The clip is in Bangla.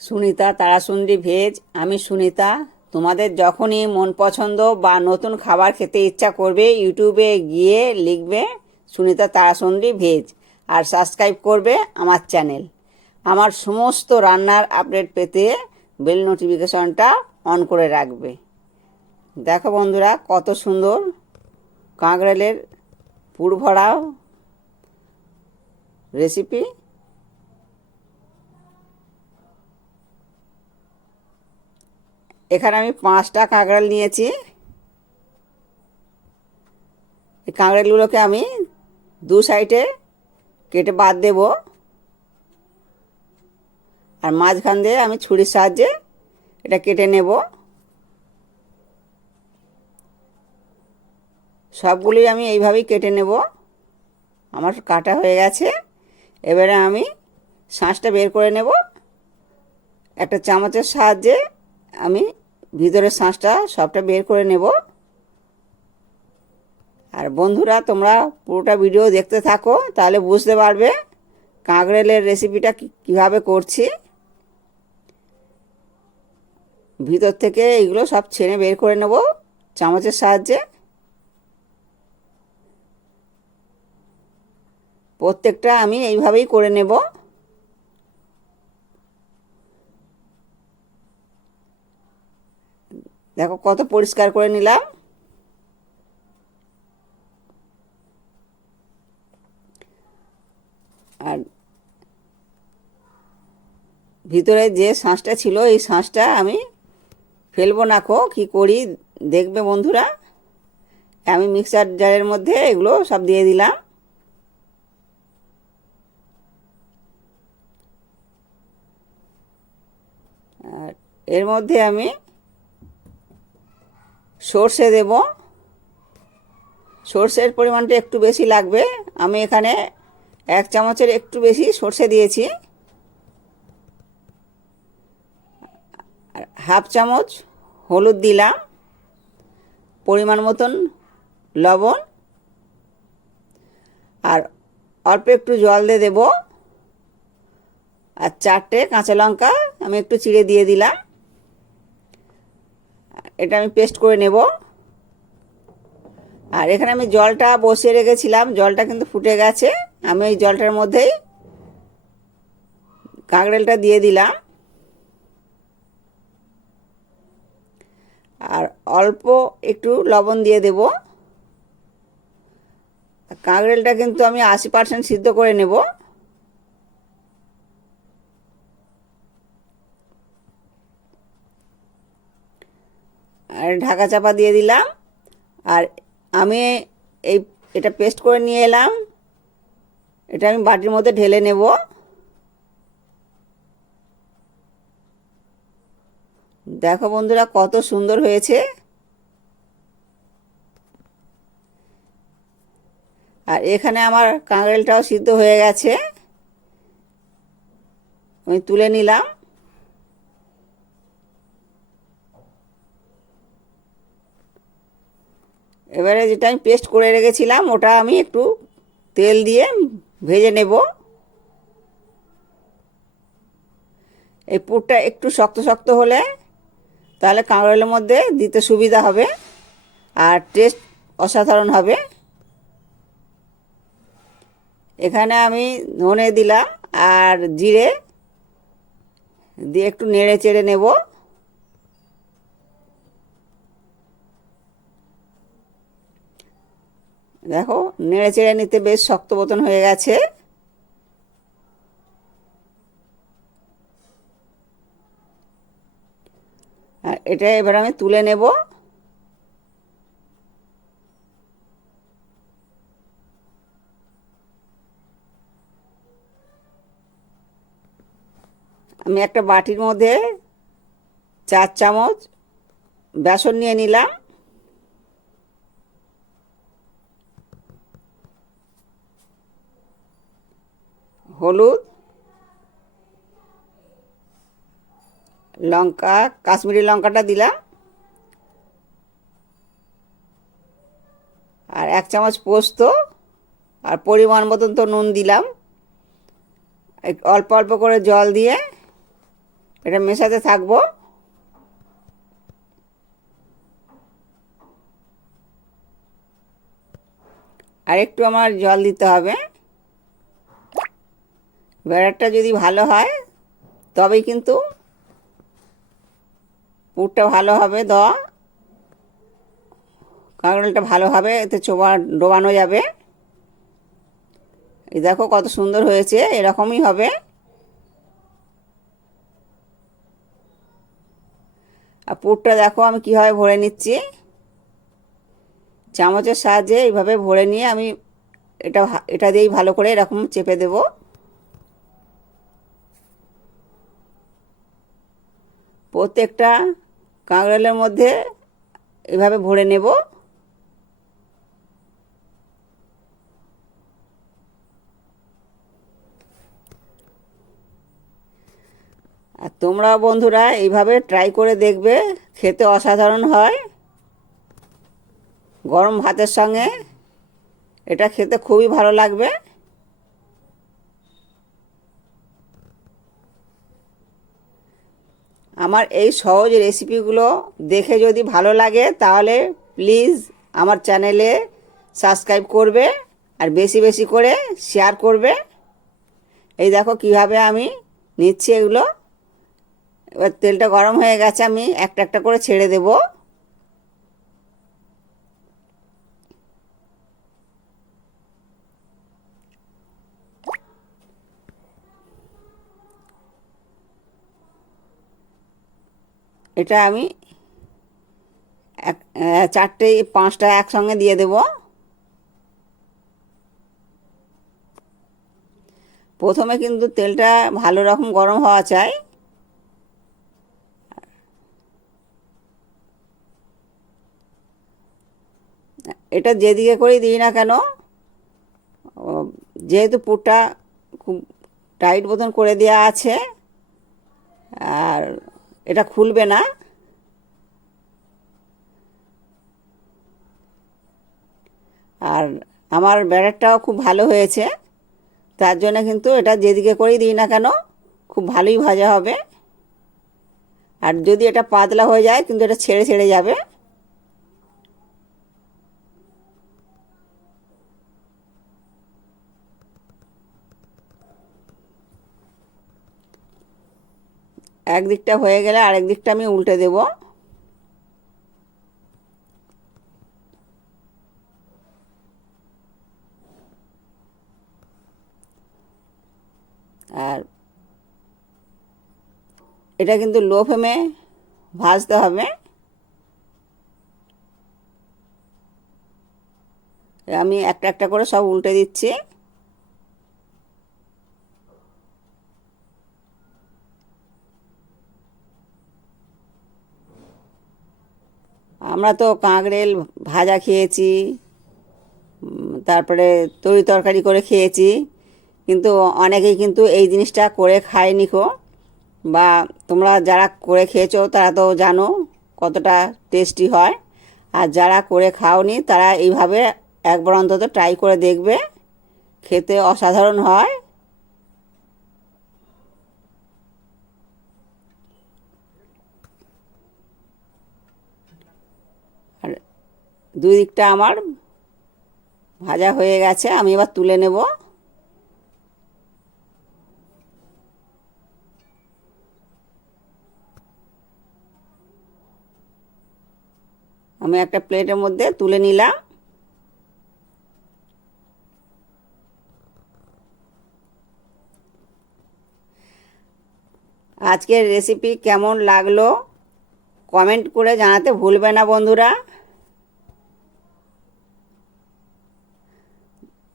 সুনিতা তারাসুন্দি ভেজ, আমি সুনিতা। তোমাদের যখনই মন পছন্দ বা নতুন খাবার খেতে ইচ্ছা করবে, ইউটিউবে গিয়ে লিখবে সুনিতা তারাসুন্দি ভেজ আর সাবস্ক্রাইব করবে আমার চ্যানেল। আমার সমস্ত রান্নার আপডেট পেতে বেল নোটিফিকেশনটা অন করে রাখবে। দেখো বন্ধুরা, কত সুন্দর কাঁকড়েলের পুর ভরা রেসিপি। এখানে আমি পাঁচটা কাঁকড়াল নিয়েছি। এই কাঁকড়ালগুলোকে আমি দু সাইডে কেটে বাদ দেব। আর মাঝখান দিয়ে আমি ছুরির সাহায্যে এটা কেটে নেব। সবগুলোই আমি এইভাবেই কেটে নেব। আমার কাটা হয়ে গেছে। এবারে আমি শাঁসটা বের করে নেব। একটা চামচের সাহায্যে আমি ভিতরের শাঁসটা সবটা বের করে নেব। আর বন্ধুরা, তোমরা পুরোটা ভিডিও দেখতে থাকো, তাহলে বুঝতে পারবে কাঁকড়েলের রেসিপিটা কীভাবে করছি। ভিতর থেকে এইগুলো সব ছেড়ে বের করে নেব চামচের সাহায্যে। প্রত্যেকটা আমি এইভাবেই করে নেব। দেখো কত পরিষ্কার করে নিলাম। আর ভিতরে যে শাঁসটা ছিল, এই শাঁসটা আমি ফেলব না কী করি দেখবে বন্ধুরা। আমি মিক্সার জারের মধ্যে এগুলো সব দিয়ে দিলাম। আর এর মধ্যে আমি সর্ষে দেব। সর্ষের পরিমাণটা একটু বেশি লাগবে। আমি এখানে এক চামচের একটু বেশি সর্ষে দিয়েছি। আর হাফ চামচ হলুদ দিলাম। পরিমাণ মতন লবণ। আর অল্প একটু জল দিয়ে দেব। আর চারটে কাঁচা লঙ্কা আমি একটু চিড়ে দিয়ে দিলাম। এটা আমি পেস্ট করে নেব। আর এখানে আমি জলটা বসিয়ে রেখেছিলাম, জলটা কিন্তু ফুটে গেছে। আমি এই জলটার মধ্যেই কাঁকড়েলটা দিয়ে দিলাম। আর অল্প একটু লবণ দিয়ে দেব। কাঁকড়েলটা কিন্তু আমি আশি পার্সেন্ট সিদ্ধ করে নেব। ঢাকা চাপা দিয়ে দিলাম। আর আমি এই, এটা পেস্ট করে নিয়ে এলাম। এটা আমি বাটির মধ্যে ঢেলে নেব। দেখো বন্ধুরা কত সুন্দর হয়েছে। আর এখানে আমার কাঁকড়েলটাও সিদ্ধ হয়ে গেছে। আমি তুলে নিলাম। এবারে যেটা আমি পেস্ট করে রেখেছিলাম, ওটা আমি একটু তেল দিয়ে ভেজে নেব। এই পুরটা একটু শক্ত শক্ত হলে তাহলে কাঁকড়েলের মধ্যে দিতে সুবিধা হবে আর টেস্ট অসাধারণ হবে। এখানে আমি ধনে দিলাম আর জিরে দিয়ে একটু নেড়ে চেড়ে নেব। দেখো, নেড়ে চেড়ে নিতে বেশ শক্ত বোতন হয়ে গেছে। আর এটা এবার আমি তুলে নেব। আমি একটা বাটির মধ্যে চার চামচ বেসন নিয়ে নিলাম। হলুদ, লঙ্কা, কাশ্মীরি লঙ্কাটা দিলাম। আর এক চামচ পোস্ত, আর পরিমাণ মতন তো নুন দিলাম। অল্প অল্প করে জল দিয়ে এটা মেশাতে থাকব। আর একটু আমার জল দিতে হবে। ব্যাটারটা যদি ভালো হয়, তবেই কিন্তু পুরটা ভালো হবে দেওয়া কাঁকড়ালটা ভালো হবে, এতে চোবা, ডোবানো যাবে। এই দেখো কত সুন্দর হয়েছে, এরকমই হবে। আর পুরটা দেখো আমি কীভাবে ভরে নিচ্ছি। চামচের সাহায্যে এইভাবে ভরে নিয়ে আমি এটা এটা দিয়েই ভালো করে এরকম চেপে দেব। প্রত্যেকটা কাঁকড়ালের মধ্যে এভাবে ভরে নেব। আর তোমরা বন্ধুরা এইভাবে ট্রাই করে দেখবে, খেতে অসাধারণ হয়। গরম ভাতের সঙ্গে এটা খেতে খুবই ভালো লাগবে। আমার এই সহজ রেসিপিগুলো দেখে যদি ভালো লাগে, তাহলে প্লিজ আমার চ্যানেলে সাবস্ক্রাইব করবে আর বেশি বেশি করে শেয়ার করবে। এই দেখো কীভাবে আমি নিচ্ছি এগুলো। এবার তেলটা গরম হয়ে গেছে, আমি একটা একটা করে ছেড়ে দেবো। এটা আমি এক চারটে, পাঁচটা একসঙ্গে দিয়ে দেব। প্রথমে কিন্তু তেলটা ভালো রকম গরম হওয়া চাই। এটা যেদিকে করেই দিই না কেন যেহেতু পুরটা খুব টাইট মতন করে দেওয়া আছে, আর এটা খুলবে না। আর আমার ব্যাটারটাও খুব ভালো হয়েছে। তার জন্য কিন্তু এটা যেদিকে করেই দিই না কেন, খুব ভালোই ভাজা হবে। আর যদি এটা পাতলা হয়ে যায়, কিন্তু এটা ছেড়ে ছেড়ে যাবে। একদিকটা হয়ে গেলে আরেক দিকটা আমি উল্টে দেব। আর এটা কিন্তু লো ফ্লেমে ভাজতে হবে। আমি একটা একটা করে সব উল্টে দিচ্ছি। আমরা তো কাঁকড়েল ভাজা খেয়েছি তারপরে তরি তরকারি করে খেয়েছি, কিন্তু অনেকেই কিন্তু এই জিনিসটা করে খায়নি কো বা তোমরা যারা করে খেয়েছো তারা তো জানো কতটা টেস্টি হয়, আর যারা করে খাওনি তারা এইভাবে একবার অন্তত ট্রাই করে দেখবে, খেতে অসাধারণ হয়। দুই দিকটা আমার ভাজা হয়ে গেছে, আমি এবার তুলে নেব। আমি একটা প্লেটের মধ্যে তুলে নিলাম। আজকের রেসিপি কেমন লাগল? কমেন্ট করে জানাতে ভুলবে না বন্ধুরা।